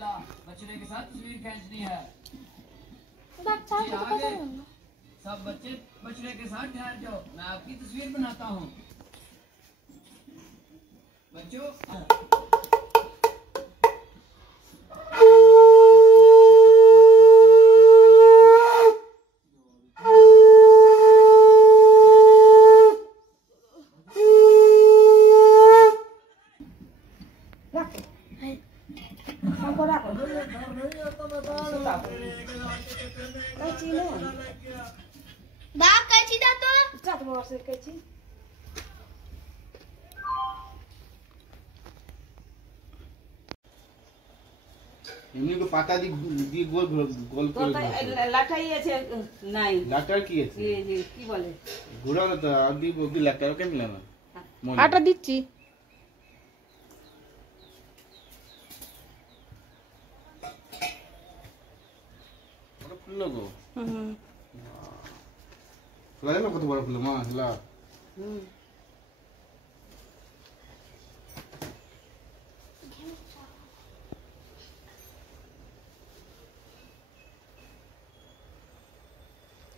वाला बछड़े के साथ तस्वीर खींचनी है। सब बच्चे बछड़े के साथ ठहर जाओ, मैं आपकी तस्वीर बनाता हूँ। बच्चों এমনি তো পাতা দিয়ে গোল গোল করে লাটাইয়েছে নাই লাটার কি আছে কি বলে ঘোরানো তো আদি ওদি লাটার কেন নিলাম আটা দিচ্ছি ওটা ফুললো গো ফুলাইলো কত বড় ফুল মা হলা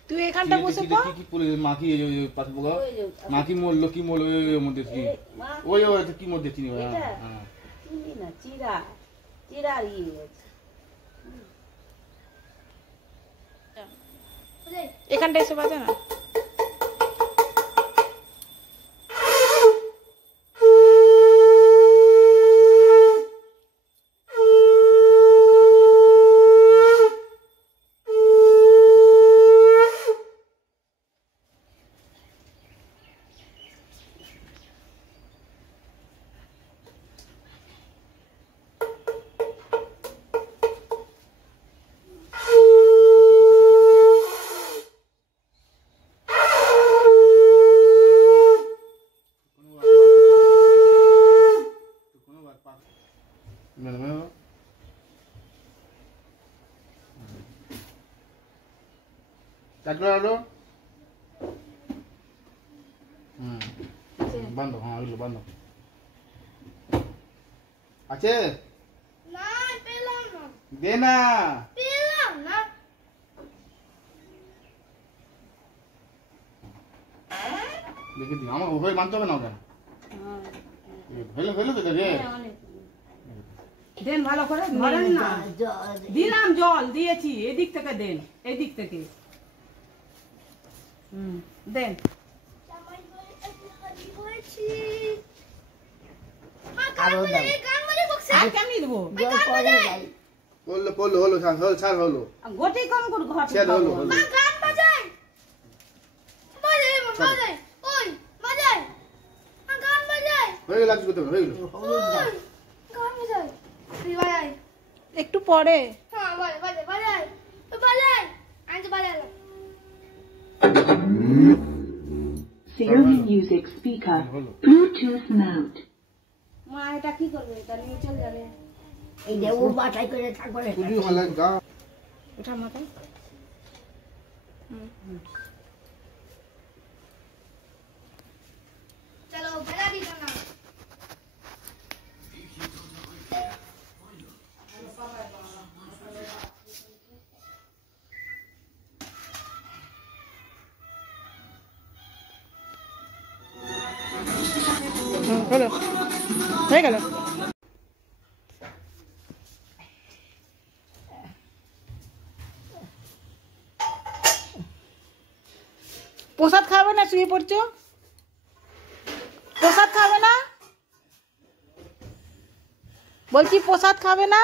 তুই এখানটা বসে পড় কি পুরো মাখি পাতা পোকা মাখি মরলো কি মরলো এর মধ্যে কি ওই ওই কি মধ্যে চিনি হ্যাঁ চিনি না চিরা চিরা আছে এখানটা এসে বাজে না Taklaro. Bando, हाँ अगले बंदो। अच्छे? ना पेलाम ना। देना। पेलाम ना। लेकिन दिमाग में ऊपर मानते हो ना उधर। हेलो हेलो तो करे। দেন ভালো করে ধরেন না দিলাম জল দিয়েছি এদিক থেকে দেন এদিক থেকে দেন আর কেমনি দেবো হলো হলো হলো ছাড় হলো গোটি কম করে ঘর ছাড় হলো হলো গান বাজাই বাজাই ওই বাজাই গান বাজাই হয়ে লাগছে কত হয়ে গেল গান বাজাই তুই বাজাই একটু পরে হ্যাঁ বাজাই বাজাই তো বাজাই আমি তো বাজালাম Siri music speaker Bluetooth mode মা এটা কি করবে এটা নিয়ে চল যাবে এই যে ও বাটাই করে থাকবে তুই হলা গা ওঠা মাথায় চলো বাজা দিও না হলো হয়ে গেল প্রসাদ খাবে না শুয়ে পড়ছো প্রসাদ খাবে না বলছি প্রসাদ খাবে না